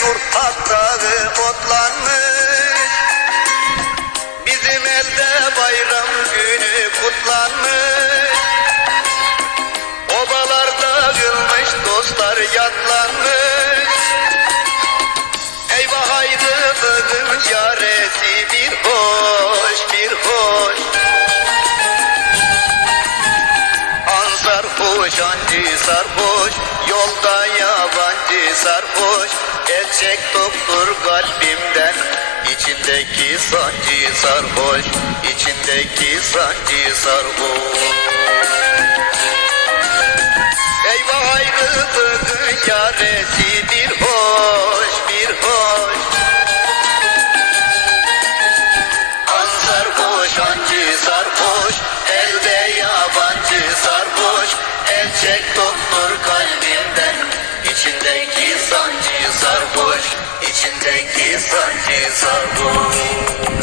katlanmış Bizim elde bayram günü kutlanmış. Obalarda gülmüş dostlar yatlanmış. Eyvah ayrılığın yaresi bir hoş bir hoş. An sarhoş ancı sarhoş. Yolda yabancı sarhoş El çek doktor kalbimden İçindeki sancı sarhoş İçindeki sancı sarhoş. Eyvah ayrılığın yaresi bir hoş bir hoş. An sarhoş ancı sarhoş sancı sarhoş İçindeki sancı sarhoş